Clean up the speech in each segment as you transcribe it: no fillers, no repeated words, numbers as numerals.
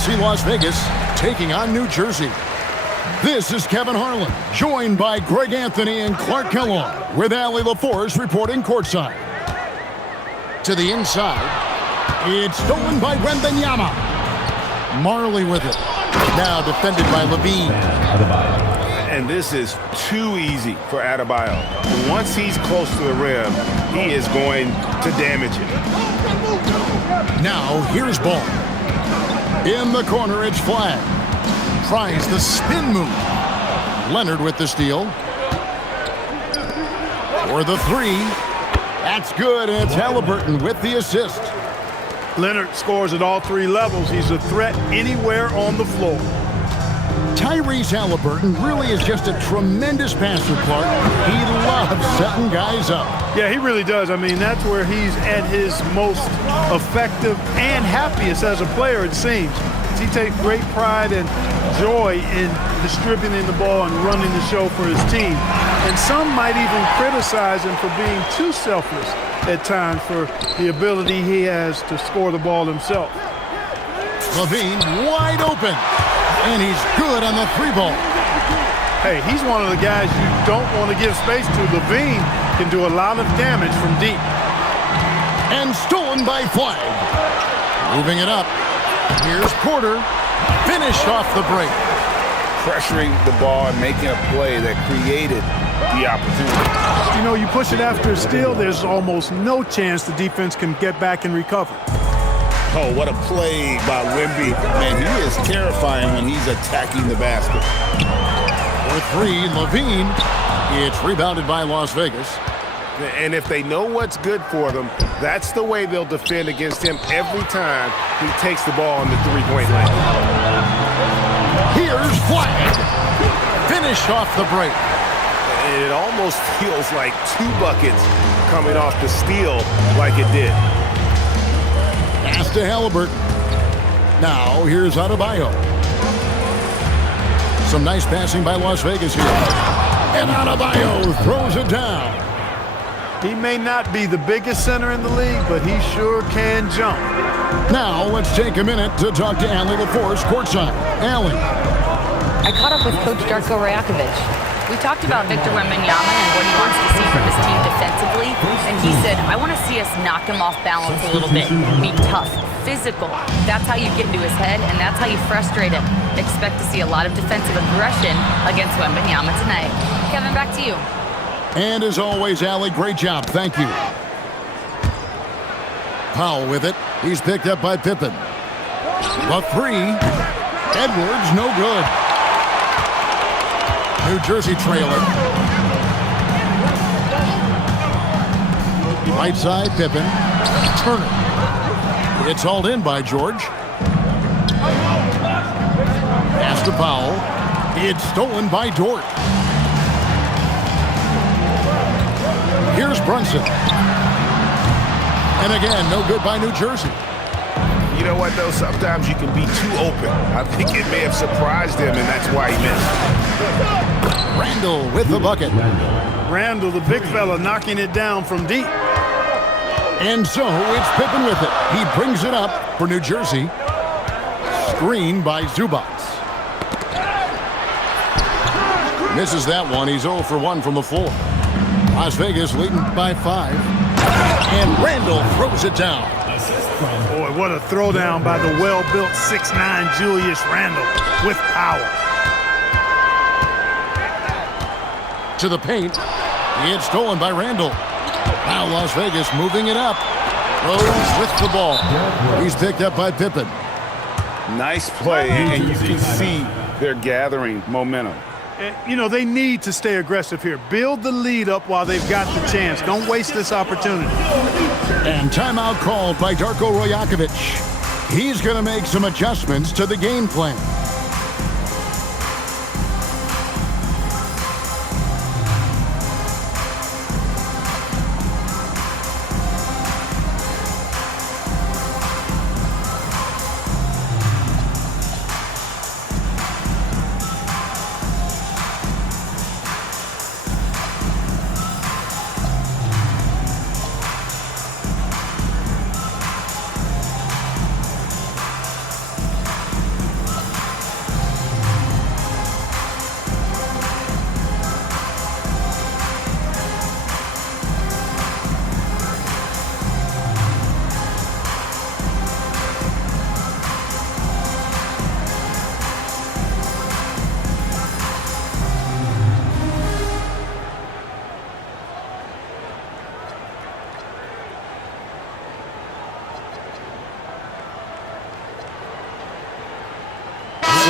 see Las Vegas taking on New Jersey. This is Kevin Harlan, joined by Greg Anthony and Clark Kellogg, with Allie LaForce reporting courtside. To the inside, it's stolen by Wembanyama. Marley with it. Now defended by Levine. And this is too easy for Adebayo. Once he's close to the rim, he is going to damage it. Now here's ball. In the corner, it's Flag. Tries the spin move. Leonard with the steal. For the three. That's good, and it's Halliburton with the assist. Leonard scores at all three levels. He's a threat anywhere on the floor. Tyrese Halliburton really is just a tremendous passer, Clark. He loves setting guys up. Yeah, he really does. I mean, that's where he's at his most effective and happiest as a player, it seems. He takes great pride and joy in distributing the ball and running the show for his team. And some might even criticize him for being too selfless at times for the ability he has to score the ball himself. Levine wide open. And he's good on the three ball. Hey, he's one of the guys you don't want to give space to. Levine can do a lot of damage from deep. And stolen by Flag. Moving it up. Here's Porter. Finished off the break. Pressuring the ball and making a play that created the opportunity. You know, you push it after a steal, there's almost no chance the defense can get back and recover. Oh, what a play by Wemby. Man, he is terrifying when he's attacking the basket. For three, Levine. It's rebounded by Las Vegas. And if they know what's good for them, that's the way they'll defend against him every time he takes the ball on the three-point line. Here's Flag. Finished off the break. And it almost feels like two buckets coming off the steal like it did. Pass to Halliburton. Now here's Adebayo. Some nice passing by Las Vegas here. And Adebayo throws it down. He may not be the biggest center in the league, but he sure can jump. Now let's take a minute to talk to Allie LaForce courtside. Allie. I caught up with Coach Darko Rajakovic. We talked about Victor Wembanyama and what he wants to see from his team defensively, and he said, I want to see us knock him off balance a little bit, be tough, physical. That's how you get into his head, and that's how you frustrate him. Expect to see a lot of defensive aggression against Wembanyama tonight. Kevin, back to you. And as always, Allie, great job. Thank you. Powell with it. He's picked up by Pippen. The three. Edwards, no good. New Jersey trailer. Right side, Pippen. Turner. It's hauled in by George. Pass to Powell. It's stolen by Dort. Here's Brunson. And again, no good by New Jersey. You know what, though? Sometimes you can be too open. I think it may have surprised him, and that's why he missed. Randall with the bucket. Randall, the big fella, knocking it down from deep. And so it's Pippen with it. He brings it up for New Jersey. Screen by Zubac. Misses that one. He's 0 for 1 from the floor. Las Vegas leading by 5. And Randall throws it down. Boy, what a throwdown by the well-built 6'9" Julius Randle with power. To the paint. It's stolen by Randall. Now Las Vegas moving it up. Rose with the ball. He's picked up by Pippen. Nice play, and you can see they're gathering momentum. You know, they need to stay aggressive here. Build the lead up while they've got the chance. Don't waste this opportunity. And timeout called by Darko Rajakovic. He's going to make some adjustments to the game plan.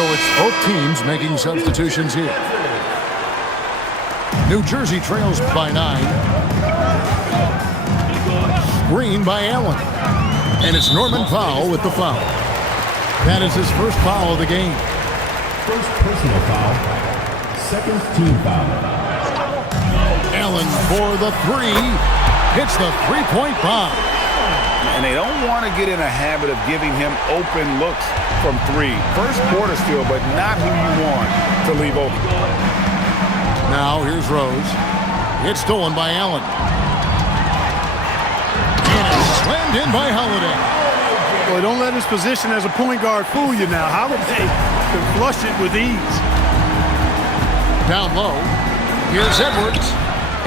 So it's both teams making substitutions here. New Jersey trails by 9. Screen by Allen. And it's Norman Powell with the foul. That is his first foul of the game. First personal foul. Second team foul. Allen for the 3. Hits the three-point bomb. And they don't want to get in a habit of giving him open looks from 3. First quarter still, but not who you want to leave open. Now here's Rose. It's stolen by Allen. And it's slammed in by Holiday. Boy, don't let his position as a point guard fool you now. Holiday can flush it with ease. Down low. Here's Edwards.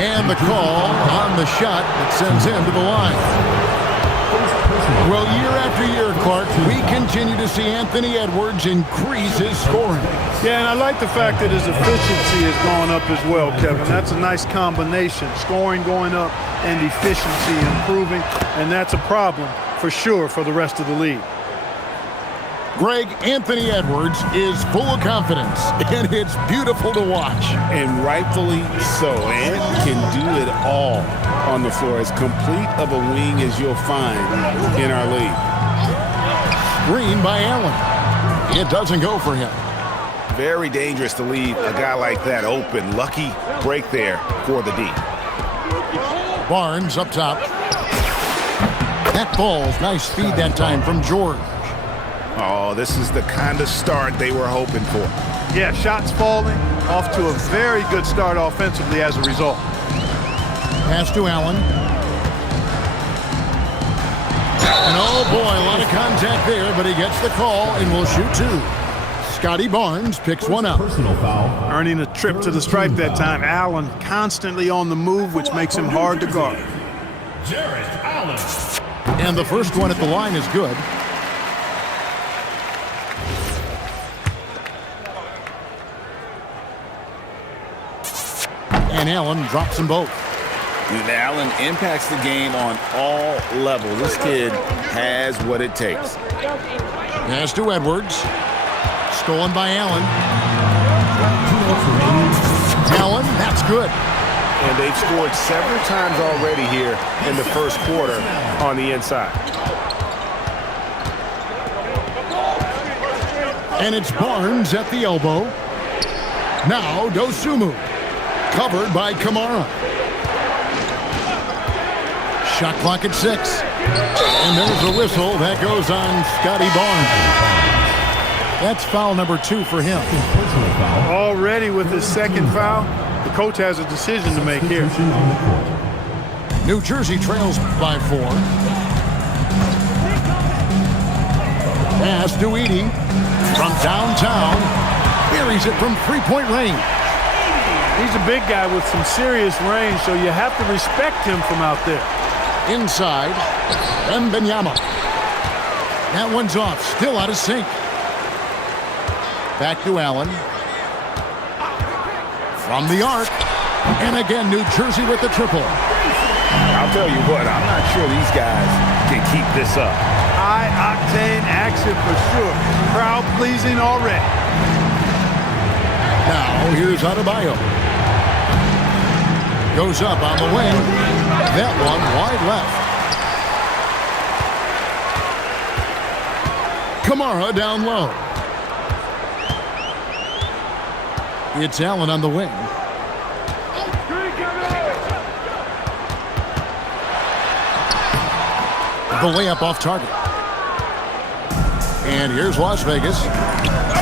And the call on the shot that sends him to the line. Well, year after year, Clark, we continue to see Anthony Edwards increase his scoring. Yeah, and I like the fact that his efficiency has gone up as well, Kevin. That's a nice combination. Scoring going up and efficiency improving, and that's a problem for sure for the rest of the league. Greg, Anthony Edwards is full of confidence, and it's beautiful to watch. And rightfully so. And can do it all on the floor. As complete of a wing as you'll find in our league. Screen by Allen. It doesn't go for him. Very dangerous to leave a guy like that open. Lucky break there for the D. Barnes up top. That ball's nice speed that time from George. Oh, this is the kind of start they were hoping for. Yeah, shots falling, off to a very good start offensively as a result. Pass to Allen. And oh boy, a lot of contact there, but he gets the call and will shoot 2. Scotty Barnes picks one up. Personal foul. Earning a trip to the stripe that time. Allen constantly on the move, which makes him hard to guard. Jarrett Allen. And the first one at the line is good. And Allen drops them both. And Allen impacts the game on all levels. This kid has what it takes. Pass to Edwards. Stolen by Allen. Allen, that's good. And they've scored several times already here in the first quarter on the inside. And it's Barnes at the elbow. Now Dosunmu. Covered by Kamara. Shot clock at 6. And there's a whistle that goes on Scotty Barnes. That's foul number 2 for him. Already with his second foul, the coach has a decision to make here. New Jersey trails by 4. Pass to Edey from downtown. Buries it from three-point range. He's a big guy with some serious range, so you have to respect him from out there. Inside, Wembanyama. That one's off, still out of sync. Back to Allen. From the arc. And again, New Jersey with the triple. I'll tell you what, I'm not sure these guys can keep this up. High-octane action for sure. Crowd-pleasing already. Now, here's Adebayo. Goes up on the wing. That one wide left. Kamara down low. It's Allen on the wing. The layup off target. And here's Las Vegas,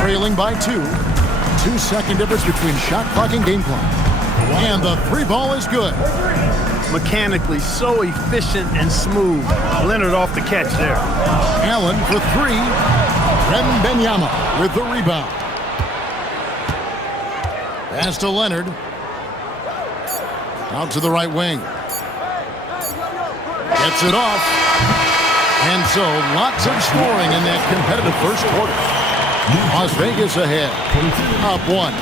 trailing by 2. 2-second difference between shot clock and game clock. And the 3 ball is good. Mechanically so efficient and smooth. Leonard off the catch there. Allen for 3. Wembanyama with the rebound. Pass to Leonard. Out to the right wing. Gets it off. And so lots of scoring in that competitive first quarter. Las Vegas ahead, up 1.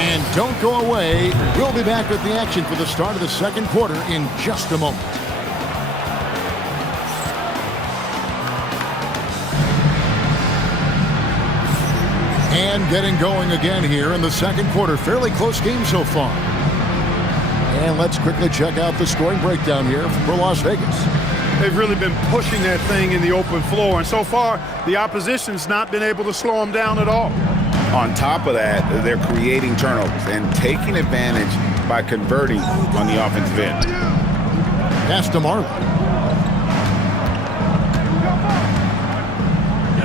And don't go away. We'll be back with the action for the start of the second quarter in just a moment. And getting going again here in the second quarter. Fairly close game so far. And let's quickly check out the scoring breakdown here for Las Vegas. They've really been pushing that thing in the open floor, and so far the opposition's not been able to slow them down at all. On top of that, they're creating turnovers and taking advantage by converting on the offensive end. Pass to Marlon.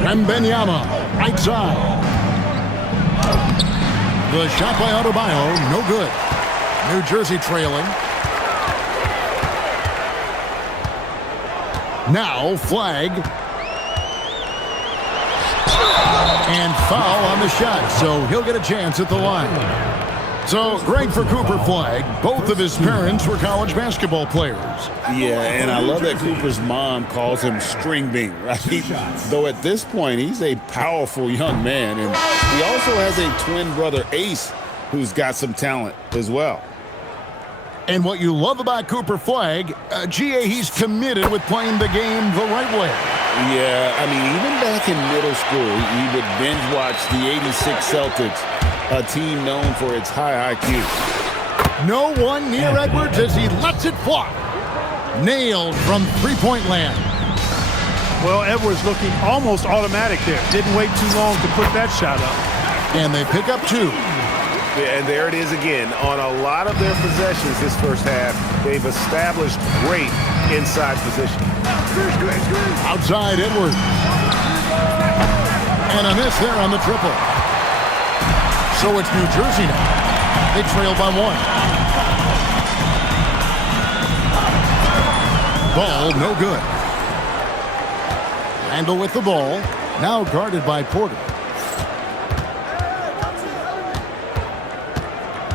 Wembanyama, right side. The shot by Adebayo, no good. New Jersey trailing. Now flag. And foul on the shot, so he'll get a chance at the line. So, great for Cooper Flag. Both of his parents were college basketball players. Yeah, and I love that Cooper's mom calls him String Bean, right? Though at this point, he's a powerful young man. And he also has a twin brother, Ace, who's got some talent as well. And what you love about Cooper Flag, GA, he's committed with playing the game the right way. Yeah, I mean, even back in middle school, he would binge watch the '86 Celtics, a team known for its high IQ. No one near Edwards as he lets it fly. Nailed from three-point land. Well, Edwards looking almost automatic there. Didn't wait too long to put that shot up. And they pick up 2. And there it is again. On a lot of their possessions this first half, they've established great inside position. Outside Edwards. And a miss there on the triple. So it's New Jersey now. They trail by 1. Ball no good. Randall with the ball. Now guarded by Porter.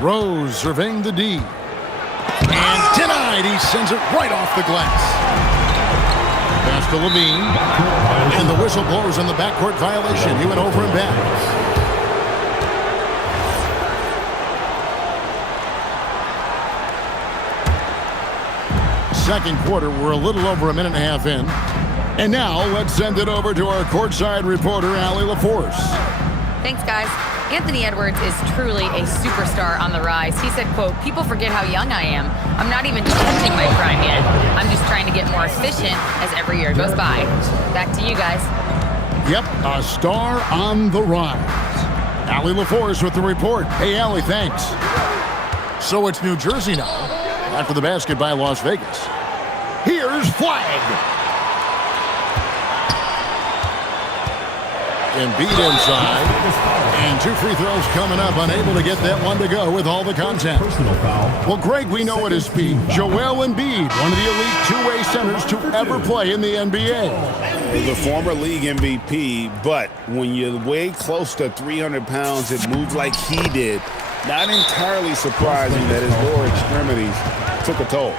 Rose surveying the D. And denied. He sends it right off the glass. Pass to Levine. And the whistle blows on the backcourt violation. He went over and back. Second quarter, we're a little over a minute and a half in. And now let's send it over to our courtside reporter, Allie LaForce. Thanks, guys. Anthony Edwards is truly a superstar on the rise. He said, quote, "People forget how young I am. I'm not even touching my prime yet. I'm just trying to get more efficient as every year goes by." Back to you guys. Yep, a star on the rise. Allie LaForce with the report. Hey, Allie, thanks. So it's New Jersey now. After the basket by Las Vegas. Here's Flag. And beat inside. And 2 free throws coming up. Unable to get that one to go with all the contact. Well, Greg, we know at his peak, Joel Embiid, one of the elite two-way centers to ever play in the NBA. The former league MVP, but when you weigh close to 300 pounds, it moves like he did. Not entirely surprising that his lower extremities took a toll.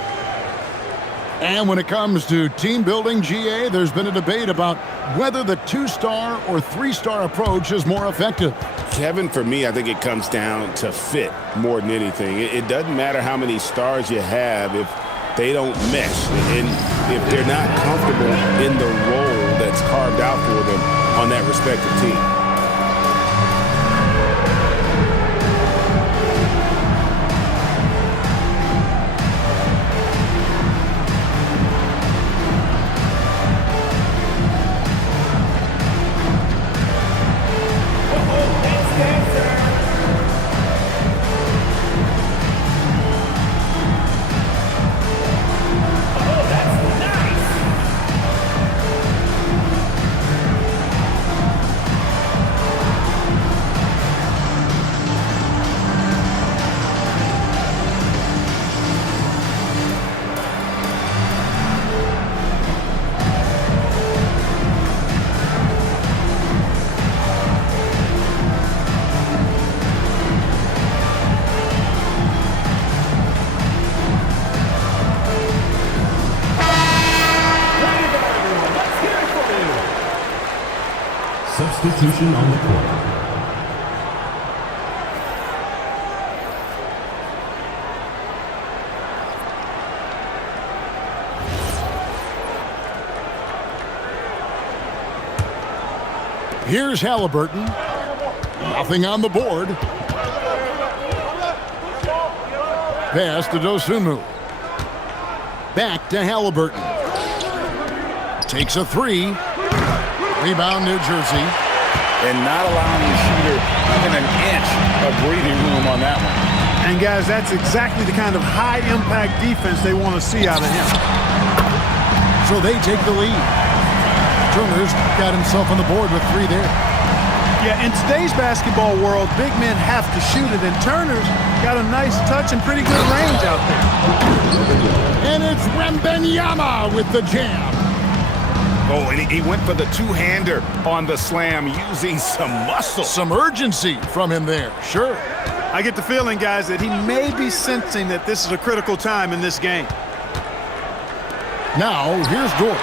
And when it comes to team building, GA, there's been a debate about whether the 2-star or 3-star approach is more effective. Kevin, for me, I think it comes down to fit more than anything. It doesn't matter how many stars you have if they don't mesh and if they're not comfortable in the role that's carved out for them on that respective team. Substitution on the court. Here's Halliburton. Nothing on the board. Pass to Dosunmu. Back to Halliburton. Takes a three. Rebound, New Jersey. And not allowing the shooter even an inch of breathing room on that one. And guys, that's exactly the kind of high-impact defense they want to see out of him. So they take the lead. Turner's got himself on the board with three there. Yeah, in today's basketball world, big men have to shoot it, and Turner's got a nice touch and pretty good range out there. And it's Wembanyama with the jam. Oh, and he went for the two-hander on the slam using some muscle. Some urgency from him there, sure. I get the feeling, guys, that he may be sensing that this is a critical time in this game. Now, here's Dort.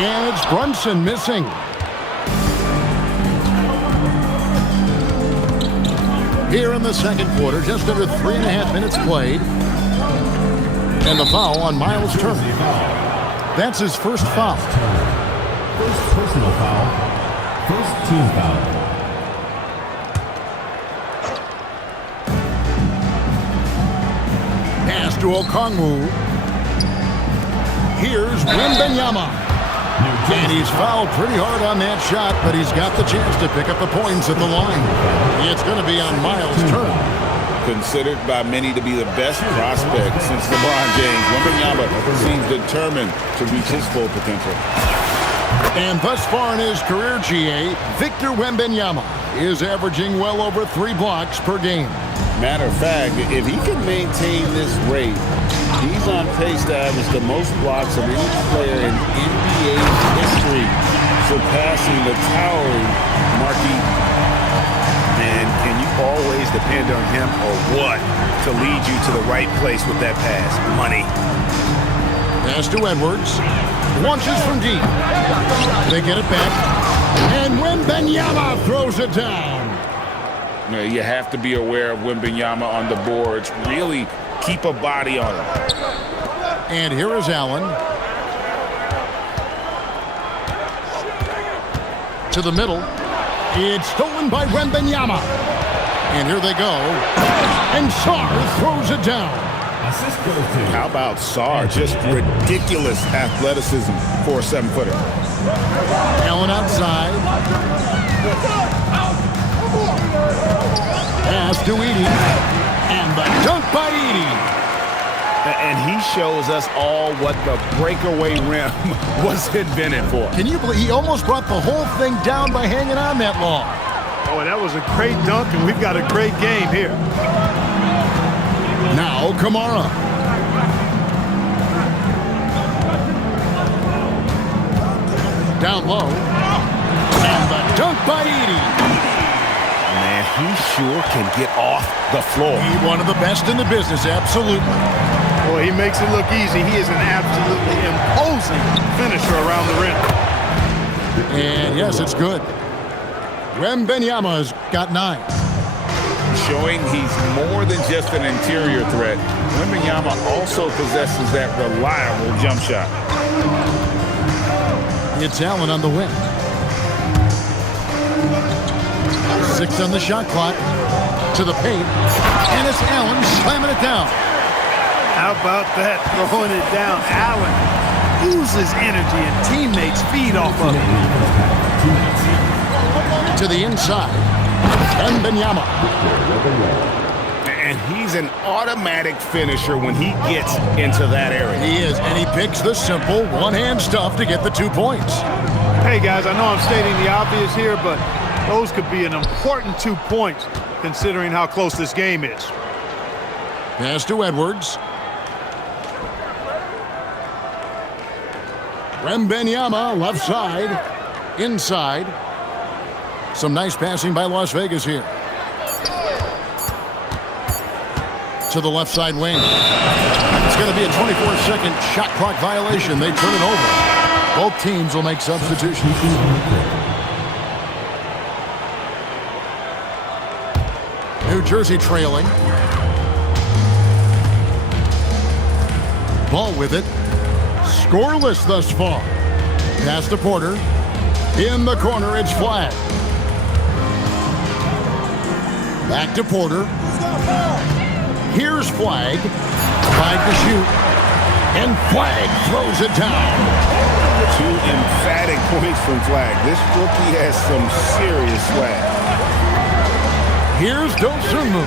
And it's Brunson missing. Here in the second quarter, just under 3.5 minutes played. And the foul on Miles Turner. That's his first foul. First personal foul. First team foul. Pass to Okongwu. Here's Wembanyama. And he's fouled pretty hard on that shot, but he's got the chance to pick up the points at the line. It's going to be on Miles Turner. Considered by many to be the best prospect since LeBron James, Wembanyama seems determined to reach his full potential. And thus far in his career, GA, Victor Wembanyama is averaging well over 3 blocks per game. Matter of fact, if he can maintain this rate, he's on pace to average the most blocks of any player in NBA history, surpassing the towering Marquis. And can you always depend on him or what to lead you to the right place with that pass? Money. Pass to Edwards. Launches from deep. They get it back. And Wembanyama throws it down. You have to be aware of Wembanyama on the boards. Really keep a body on him. And here is Allen. To the middle. It's stolen by Wembanyama. And here they go. And Sarr throws it down. Assist goes to. How about Sarr? Just ridiculous athleticism for a 7-footer. Allen outside. Pass to Edey. And the dunk by Edey. And he shows us all what the breakaway rim was invented for. Can you believe he almost brought the whole thing down by hanging on that long? Oh, that was a great dunk, and we've got a great game here. Now, Kamara. Down low. And the dunk by Edey. Man, he sure can get off the floor. He's one of the best in the business, absolutely. Boy, he makes it look easy. He is an absolutely imposing finisher around the rim. And yes, it's good. Wembanyama's got 9. Showing he's more than just an interior threat. Wembanyama also possesses that reliable jump shot. It's Allen on the wing. 6 on the shot clock. To the paint. And it's Allen slamming it down. How about that, throwing it down? Allen oozes energy and teammates feed off of it. To the inside. Wembanyama. And he's an automatic finisher when he gets into that area. He is, and he picks the simple one-hand stuff to get the 2 points. Hey, guys, I know I'm stating the obvious here, but those could be an important 2 points considering how close this game is. Pass to Edwards. Wembanyama, left side, inside. Some nice passing by Las Vegas here. To the left side wing. It's going to be a 24-second shot clock violation. They turn it over. Both teams will make substitutions. New Jersey trailing. Ball with it. Scoreless thus far. Pass to Porter. In the corner, it's flat. Back to Porter. Here's Flag. 5 to shoot. And Flag throws it down. 2 emphatic points from Flag. This rookie has some serious swag. Here's Dosunmu.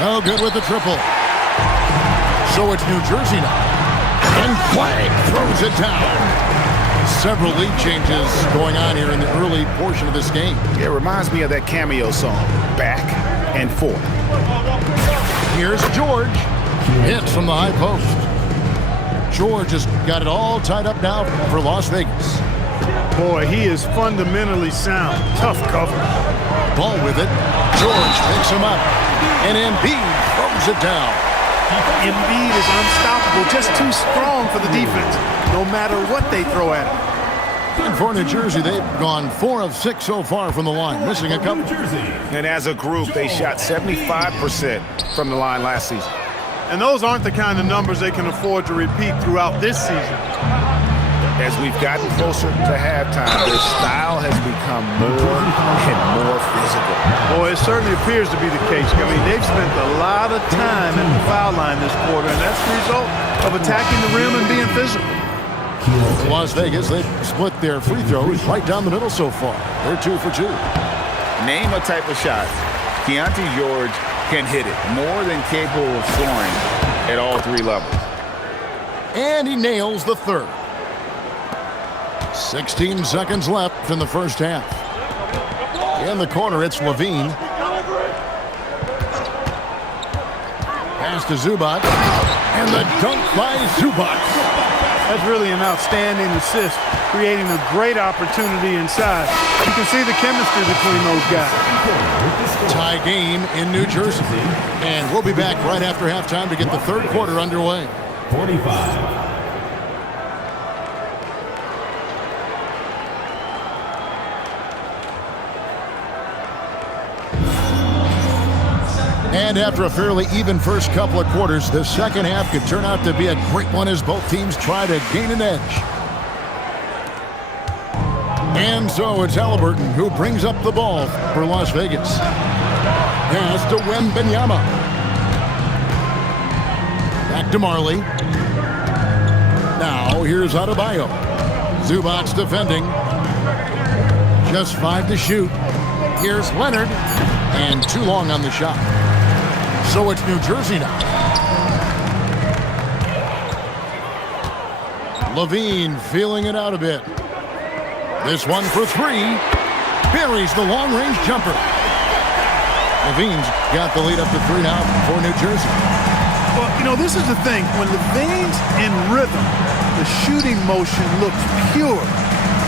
No good with the triple. So it's New Jersey now. And Flag throws it down. Several lead changes going on here in the early portion of this game. It reminds me of that cameo song, Back and Forth. Here's George. Hits from the high post. George has got it all tied up now for Las Vegas. Boy, he is fundamentally sound. Tough cover. Ball with it. George picks him up. And Embiid throws it down. Embiid is unstoppable. Just too strong for the defense, no matter what they throw at him. And for New Jersey, they've gone 4 of 6 so far from the line, missing a couple. And as a group, they shot 75% from the line last season. And those aren't the kind of numbers they can afford to repeat throughout this season. As we've gotten closer to halftime, their style has become more and more physical. Boy, it certainly appears to be the case. I mean, they've spent a lot of time at the foul line this quarter, and that's the result of attacking the rim and being physical. Las Vegas, they've split their free throws right down the middle so far. They're 2 for 2. Name a type of shot Keontae George can hit it, more than capable of scoring at all 3 levels. And he nails the third. 16 seconds left in the first half. In the corner, it's Levine. Pass to Zubac. And the dunk by Zubac. That's really an outstanding assist, creating a great opportunity inside. You can see the chemistry between those guys. Tie game in New Jersey. And we'll be back right after halftime to get the third quarter underway. 45. And after a fairly even first couple of quarters, the second half could turn out to be a great one as both teams try to gain an edge. And so it's Halliburton who brings up the ball for Las Vegas. Pass to Wembanyama. Back to Marley. Now here's Adebayo. Zubac defending. Just 5 to shoot. Here's Leonard. And too long on the shot. So it's New Jersey now. Levine feeling it out a bit. This one for 3. Buries the long-range jumper. Levine's got the lead up to 3 now for New Jersey. Well, you know, this is the thing. When Levine's in rhythm, the shooting motion looks pure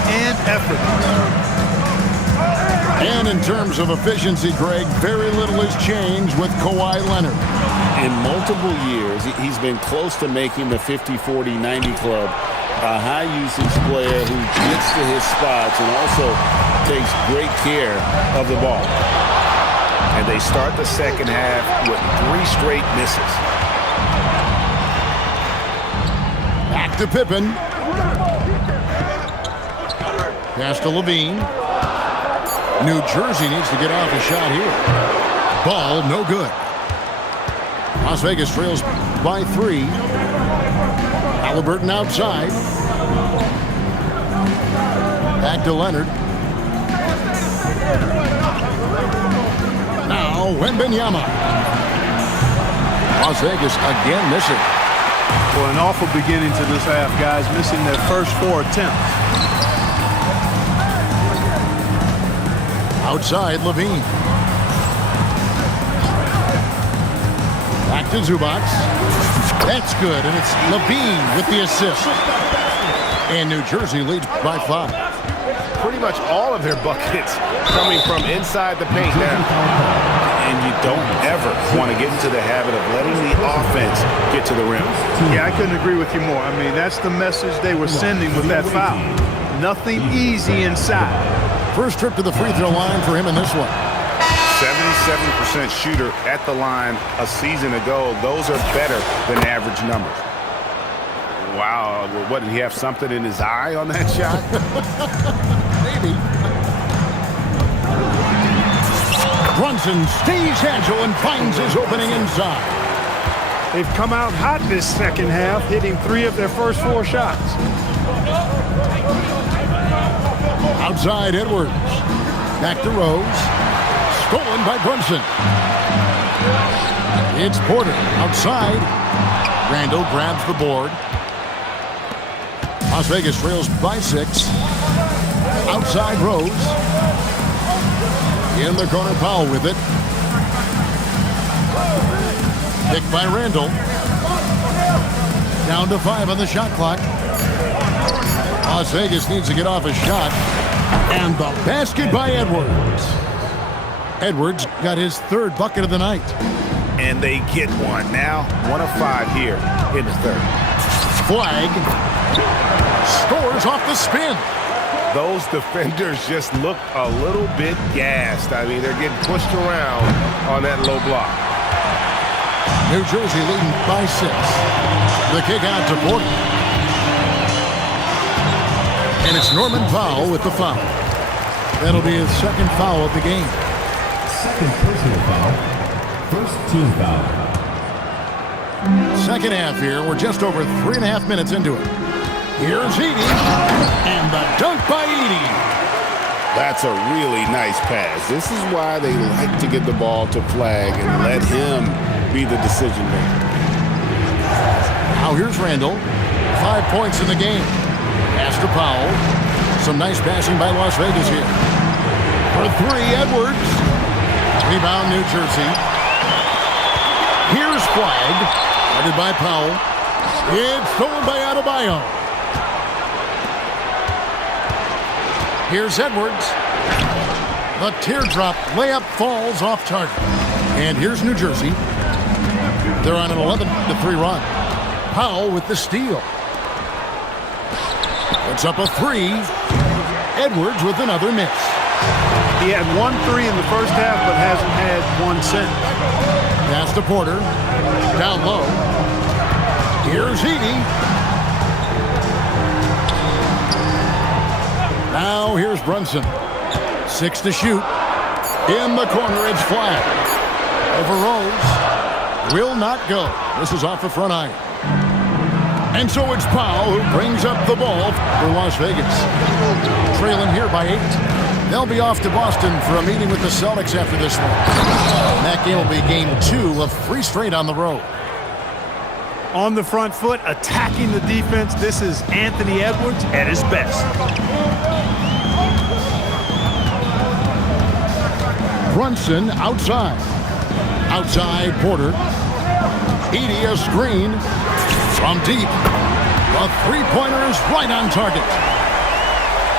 and effortless. And in terms of efficiency, Greg, very little has changed with Kawhi Leonard. In multiple years, he's been close to making the 50-40-90 club, a high-usage player who gets to his spots and also takes great care of the ball. And they start the second half with 3 straight misses. Back to Pippen. Pass to Levine. New Jersey needs to get off a shot here. Ball, no good. Las Vegas trails by 3. Halliburton outside. Back to Leonard. Now Wembanyama. Las Vegas again missing. Well, an awful beginning to this half, guys, missing their first 4 attempts. Outside, Levine. Back to Zubac. That's good, and it's Levine with the assist. And New Jersey leads by 5. Pretty much all of their buckets coming from inside the paint now. And you don't ever want to get into the habit of letting the offense get to the rim. Yeah, I couldn't agree with you more. I mean, that's the message they were sending with that foul. Nothing easy inside. First trip to the free throw line for him in this one. 77% shooter at the line a season ago. Those are better than average numbers. Wow, what, did he have something in his eye on that shot? Maybe. Brunson stays agile and finds his opening inside. They've come out hot this second half, hitting 3 of their first 4 shots. Outside Edwards. Back to Rose. Stolen by Brunson. It's Porter outside. Randall grabs the board. Las Vegas trails by 6. Outside Rose. In the corner, Powell with it. Picked by Randall. Down to 5 on the shot clock. Las Vegas needs to get off a shot. And the basket by Edwards. Edwards got his 3rd bucket of the night. And they get one. Now 1 of 5 here in the 3rd. Flag. Scores off the spin. Those defenders just look a little bit gassed. I mean, they're getting pushed around on that low block. New Jersey leading by 6. The kick out to Porter. And it's Norman Powell with the foul. That'll be his 2nd foul of the game. 2nd personal foul. 1st team foul. Second half here. We're just over 3.5 minutes into it. Here's Edey. And the dunk by Edey. That's a really nice pass. This is why they like to get the ball to Flag and let him be the decision maker. Now here's Randall. 5 points in the game. Pass to Powell. Some nice passing by Las Vegas here. For 3, Edwards. Rebound, New Jersey. Here's Flag. Headed by Powell. It's stolen by Adebayo. Here's Edwards. The teardrop layup falls off target. And here's New Jersey. They're on an 11-3 run. Powell with the steal. Puts up a 3. Edwards with another miss. He had 1 3 in the first half, but hasn't had 1 since. Pass to Porter. Down low. Here's Edey. Now here's Brunson. 6 to shoot. In the corner, it's Flag. Over Rose. Will not go. This is off the front iron. And so it's Powell who brings up the ball for Las Vegas. Trailing here by 8. They'll be off to Boston for a meeting with the Celtics after this one. That game will be game 2 of 3 straight on the road. On the front foot, attacking the defense. This is Anthony Edwards at his best. Brunson outside. Outside Porter. Edey a screen from deep. The 3-pointer is right on target.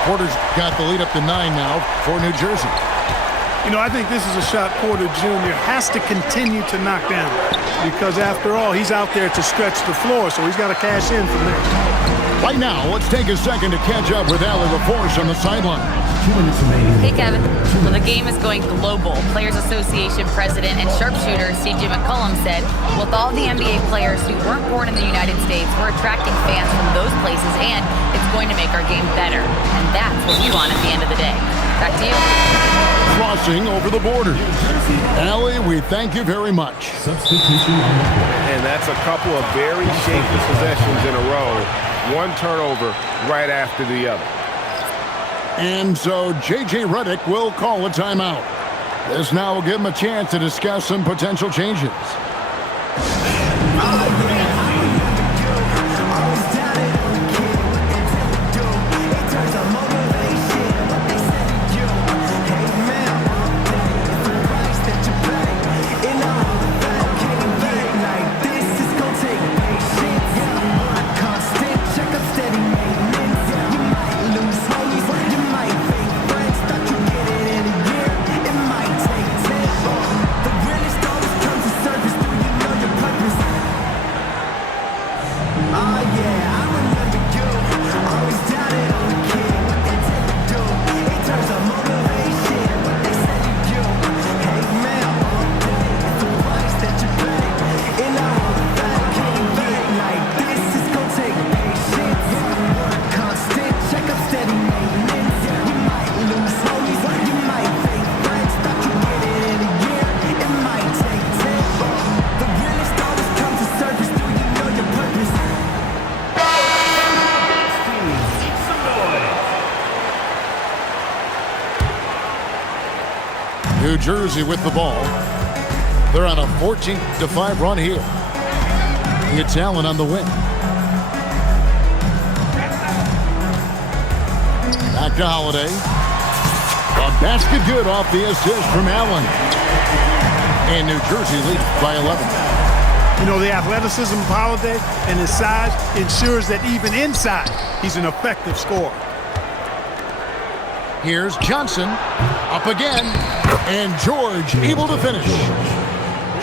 Porter's got the lead up to 9 now for New Jersey. You know, I think this is a shot Porter Jr. has to continue to knock down because, after all, he's out there to stretch the floor, so he's got to cash in from there. Right now, let's take a second to catch up with Allie LaForce on the sideline. 2 minutes remaining. Hey, Kevin. Well, the game is going global. Players Association President and sharpshooter C.J. McCollum said, with all the NBA players who weren't born in the United States, we're attracting fans from those places, and it's going to make our game better. And that's what we want at the end of the day. Back to you. Crossing over the border. Allie, we thank you very much. Substitution on the court. And that's a couple of very shaky possessions in a row. 1 turnover right after the other. And so J.J. Redick will call a timeout. This now will give him a chance to discuss some potential changes. New Jersey with the ball. They're on a 14-5 run here. It's Allen on the wing. Back to Holiday. A basket good off the assist from Allen. And New Jersey leads by 11. You know, the athleticism of Holiday and his size ensures that even inside, he's an effective scorer. Here's Johnson. Up again. And George able to finish.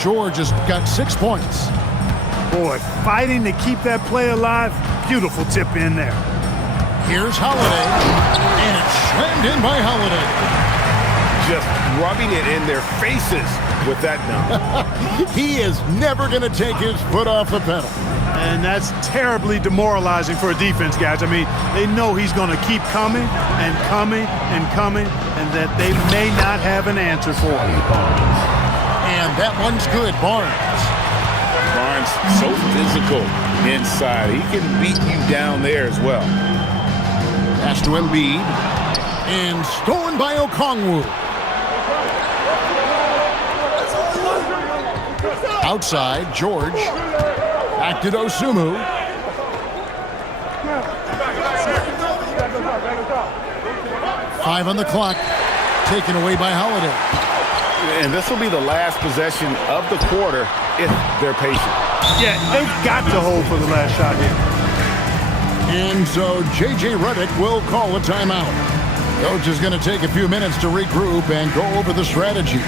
George has got 6 points. Boy, fighting to keep that play alive. Beautiful tip in there. Here's Holiday. And it's slammed in by Holiday. Just rubbing it in their faces with that dunk. He is never going to take his foot off the pedal. And that's terribly demoralizing for a defense, guys. I mean, they know he's going to keep coming and coming and coming, and that they may not have an answer for him. And that one's good, Barnes. Barnes, so physical inside. He can beat you down there as well. Pass to Embiid. And stolen by Okongwu. Outside, George. Back to Dosunmu. Five on the clock. Taken away by Holiday. And this will be the last possession of the quarter if they're patient. Yeah, they've got to hold for the last shot here. And so J.J. Redick will call a timeout. Coach is going to take a few minutes to regroup and go over the strategy.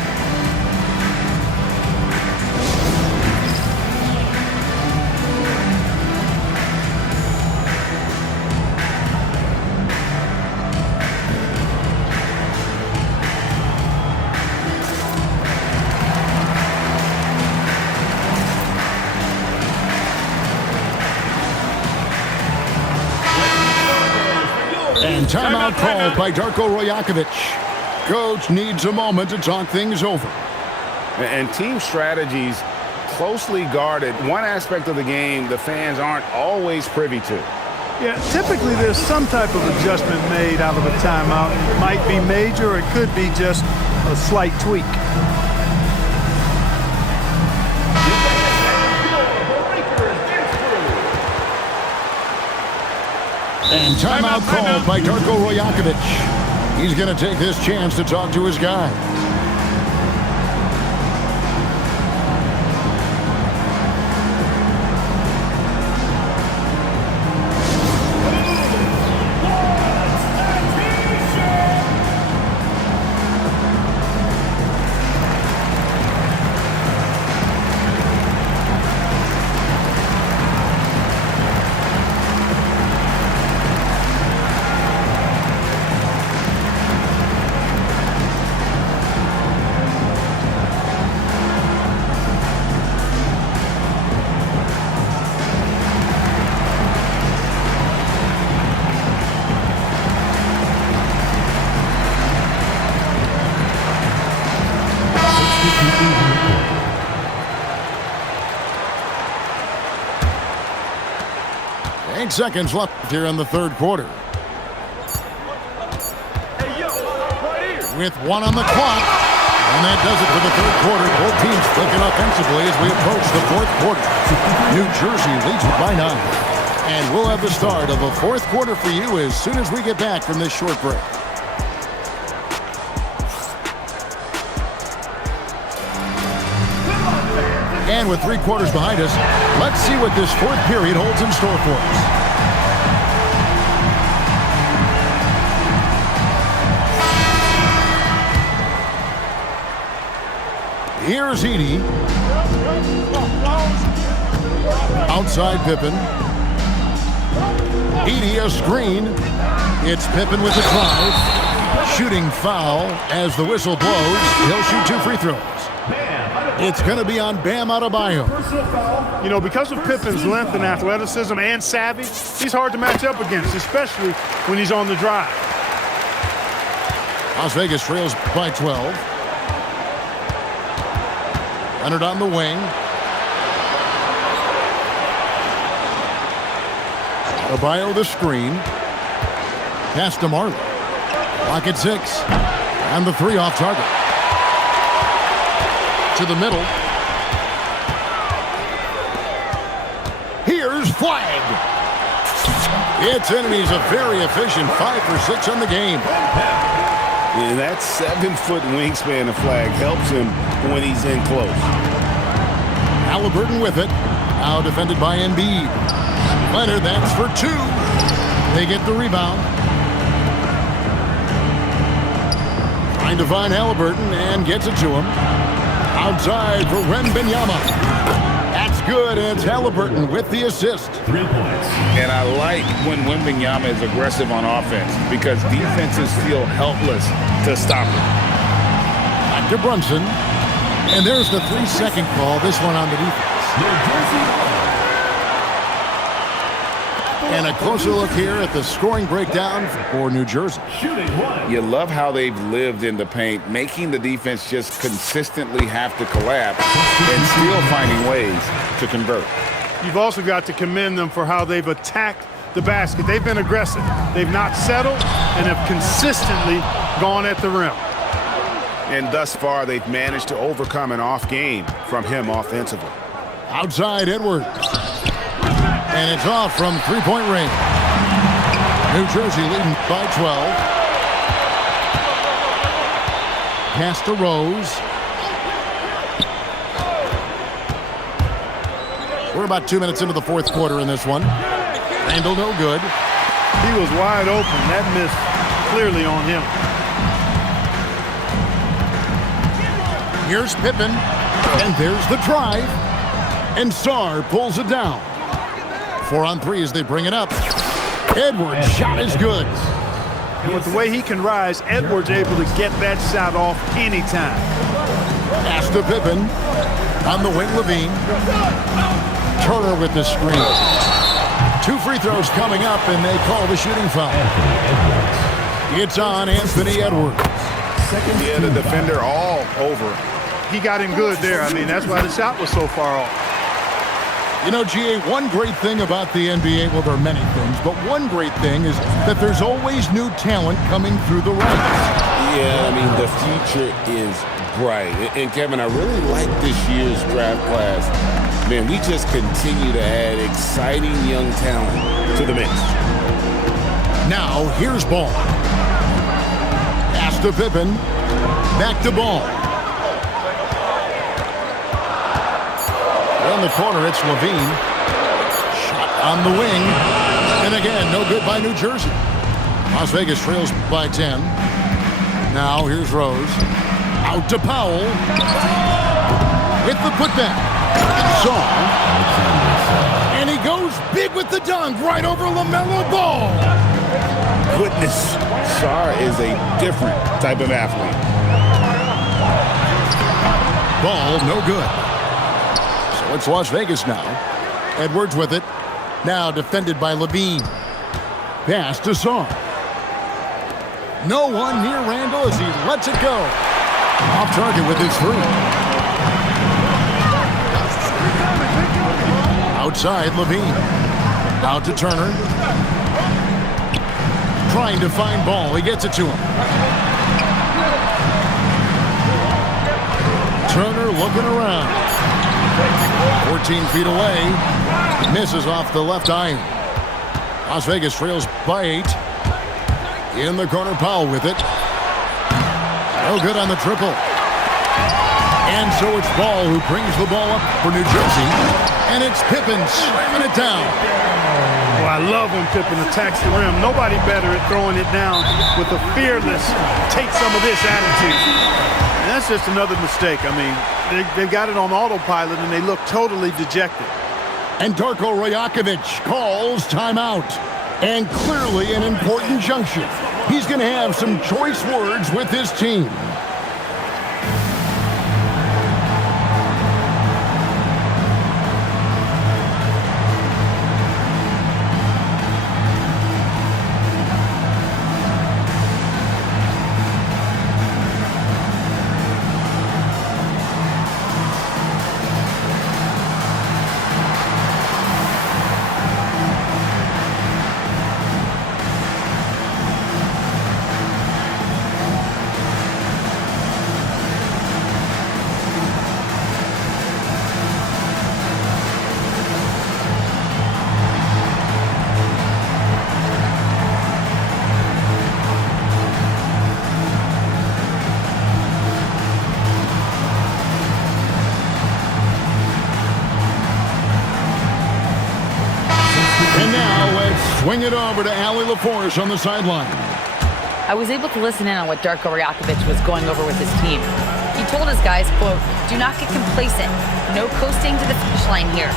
And timeout called by Darko Rajakovic. Coach needs a moment to talk things over. And team strategies closely guarded. One aspect of the game the fans aren't always privy to. Yeah, typically there's some type of adjustment made out of a timeout. It might be major, or it could be just a slight tweak. And timeout called by Darko Rajakovic. He's going to take this chance to talk to his guy. Seconds left here in the third quarter. With one on the clock. And that does it for the third quarter. Both teams clicking offensively as we approach the fourth quarter. New Jersey leads by 9. And we'll have the start of the fourth quarter for you as soon as we get back from this short break. And with 3 quarters behind us, let's see what this fourth period holds in store for us. Here's Edey. Outside Pippen. Edey a screen. It's Pippen with the drive. Shooting foul as the whistle blows. He'll shoot 2 free throws. It's going to be on Bam Adebayo. You know, because of Pippen's length and athleticism and savvy, he's hard to match up against, especially when he's on the drive. Las Vegas trails by 12. Leonard on the wing. Adebayo the screen. Pass to Marley. Clock at 6. And the 3 off target. To the middle. Here's flag. It's in, and he's a very efficient 5 for 6 on the game. And that 7-foot wingspan of flag helps him when he's in close. Halliburton with it. Now defended by Embiid. Leonard, that's for 2. They get the rebound. Trying to find Halliburton and gets it to him. Outside for Wembanyama. That's good. It's Halliburton with the assist. 3 points. And I like when Wembanyama is aggressive on offense because defenses feel helpless to stop him. Back to Brunson. And there's the 3-second call. This one on the defense. New Jersey. And a closer look here at the scoring breakdown for New Jersey. Shooting 1. You love how they've lived in the paint, making the defense just consistently have to collapse and still finding ways to convert. You've also got to commend them for how they've attacked the basket. They've been aggressive. They've not settled and have consistently gone at the rim. And thus far, they've managed to overcome an off game from him offensively. Outside Edwards. And it's off from three-point range. New Jersey leading by 12. Pass to Rose. We're about 2 minutes into the fourth quarter in this one. Randall no good. He was wide open. That missed clearly on him. Here's Pippen. And there's the drive. And Sarr pulls it down. 4 on 3 as they bring it up. Edwards' shot is good. And with the way he can rise, Edwards able to get that shot off anytime. Pass to Pippen. On the wing, Levine. Turner with the screen. 2 free throws coming up, and they call the shooting foul. It's on Anthony Edwards. Yeah, the defender all over. He got him good there. I mean, that's why the shot was so far off. You know, GA, one great thing about the NBA, well, there are many things, but one great thing is that there's always new talent coming through the ranks. Yeah, I mean, the future is bright. And Kevin, I really like this year's draft class. Man, we just continue to add exciting young talent to the mix. Now, here's Ball. Pass to Pippen. Back to Ball. In the corner, it's Levine. Shot on the wing. And again, no good by New Jersey. Las Vegas trails by 10. Now, here's Rose. Out to Powell. With the putback. Sarr. And he goes big with the dunk right over LaMelo Ball. Goodness, Sarr is a different type of athlete. Ball, no good. So it's Las Vegas now. Edwards with it. Now defended by Levine. Pass to Sarr. No one near Randall as he lets it go. Off target with his 3. Outside, Levine. Out to Turner. Trying to find Ball. He gets it to him. Turner looking around. 14 feet away. Misses off the left iron. Las Vegas trails by 8. In the corner, Powell with it. No good on the triple. And so it's Ball who brings the ball up for New Jersey. And it's Pippen slamming it down. Well, I love when Pippen attacks the rim. Nobody better at throwing it down with a fearless, take some of this attitude. And that's just another mistake. I mean, they've got it on autopilot, and they look totally dejected. And Darko Rajakovic calls timeout. And clearly an important junction. He's going to have some choice words with his team. swing it over to Ali LaForce on the sideline. I was able to listen in on what Darko Rajakovic was going over with his team. He told his guys, quote, "Do not get complacent. No coasting to the finish line here.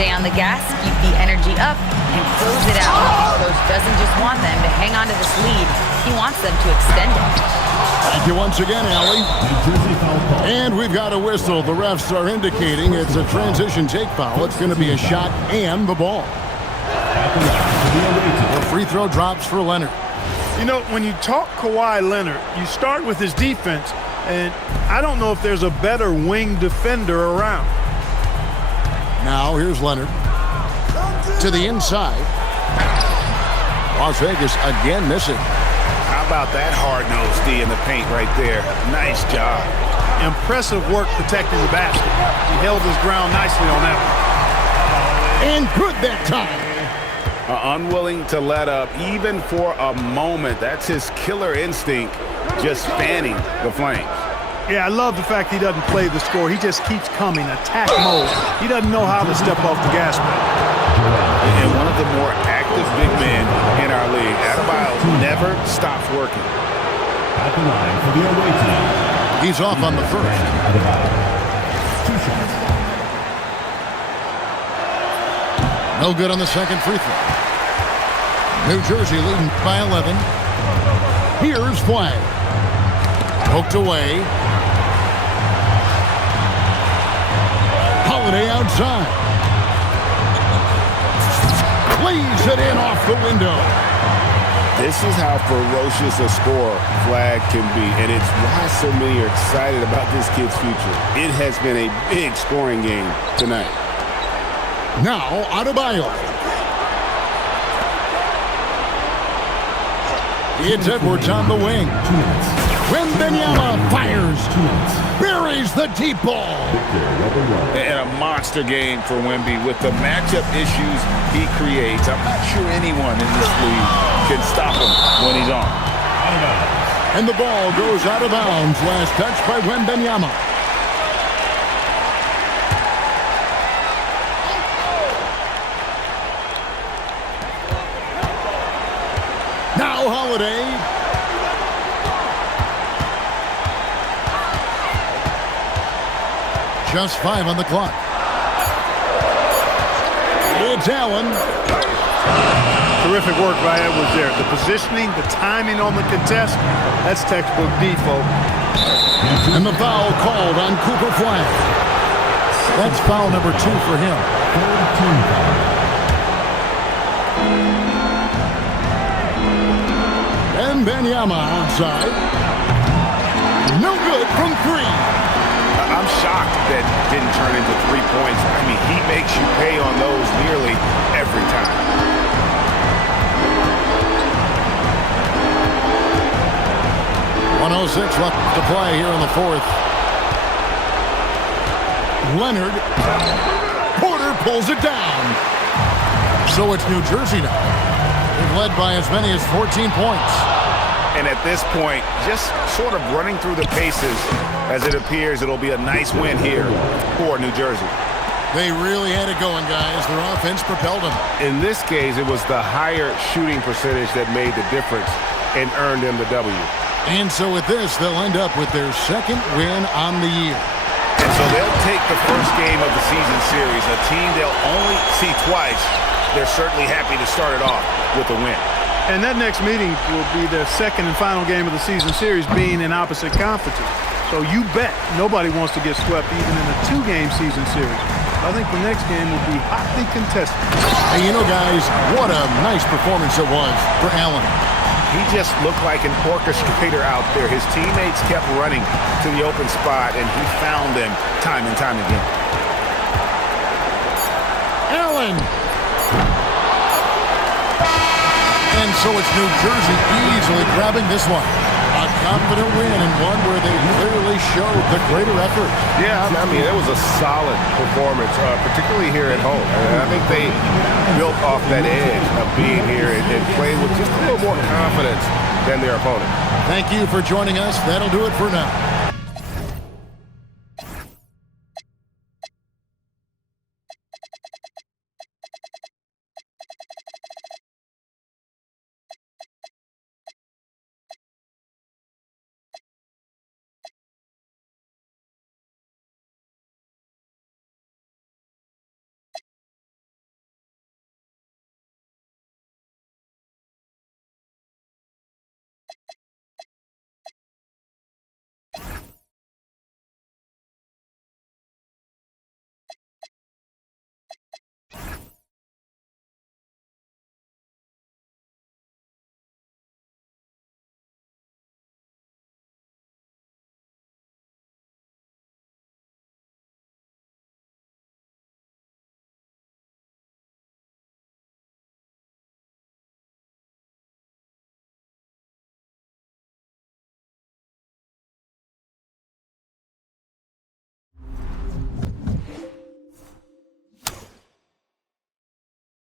Stay on the gas, keep the energy up, and close it out." Coach doesn't just want them to hang on to this lead. He wants them to extend it. Thank you once again, Allie. And we've got a whistle. The refs are indicating it's a transition take foul. It's going to be a shot and the ball. The free throw drops for Leonard. You know, when you talk Kawhi Leonard, you start with his defense, and I don't know if there's a better wing defender around. Now here's Leonard to the inside. Las Vegas again missing. How about that hard-nosed D in the paint right there? Nice job. Impressive work protecting the basket. He held his ground nicely on that one. And good that time. Unwilling to let up even for a moment. That's his killer instinct, just fanning the flames. Yeah, I love the fact he doesn't play the score. He just keeps coming, attack mode. He doesn't know how to step off the gas pedal. And one of the more active big men in our league. Adebayo never stops working. At the line for the away team. He's off on the first. Adebayo. 2 shots. No good on the second free throw. New Jersey leading by 11. Here's Flagg. Poked away. Holiday outside. Lays it in off the window. This is how ferocious a scorer Flagg can be, and it's why so many are excited about this kid's future. It has been a big scoring game tonight. Now, Adebayo. It's Edwards on the wing. 2 minutes. Wembanyama fires. 2 minutes. Buries the deep ball. And a monster game for Wemby with the matchup issues he creates. I'm not sure anyone in this league can stop him when he's on. And the ball goes out of bounds. Last touch by Wembanyama. Now Holiday. Just 5 on the clock. It's Allen. Terrific work by Edwards there. The positioning, the timing on the contest, that's textbook default. And the foul called on Cooper Flagg. That's foul number 2 for him. 3rd team foul. Wembanyama outside. No good from 3. I'm shocked that didn't turn into 3 points. I mean, he makes you pay on those nearly every time. .106 left to play here in the 4th. Leonard. Porter pulls it down. So it's New Jersey now. They've led by as many as 14 points. And at this point, just sort of running through the paces as it appears it'll be a nice win here for New Jersey. They really had it going, guys. Their offense propelled them. In this case, it was the higher shooting percentage that made the difference and earned them the W. And so with this, they'll end up with their 2nd win on the year. And so they'll take the first game of the season series, a team they'll only see twice. They're certainly happy to start it off with a win. And that next meeting will be their 2nd and final game of the season series, being in opposite conferences. So you bet nobody wants to get swept even in a 2-game season series. I think the next game will be hotly contested. And you know, guys, what a nice performance it was for Allen. He just looked like an orchestrator out there. His teammates kept running to the open spot, and he found them time and time again. Allen. And so it's New Jersey easily grabbing this one. A confident win and one where they clearly showed the greater effort. Yeah, I mean, it was a solid performance, particularly here at home. And I think they built off that edge of being here and played with just a little more confidence than their opponent. Thank you for joining us. That'll do it for now.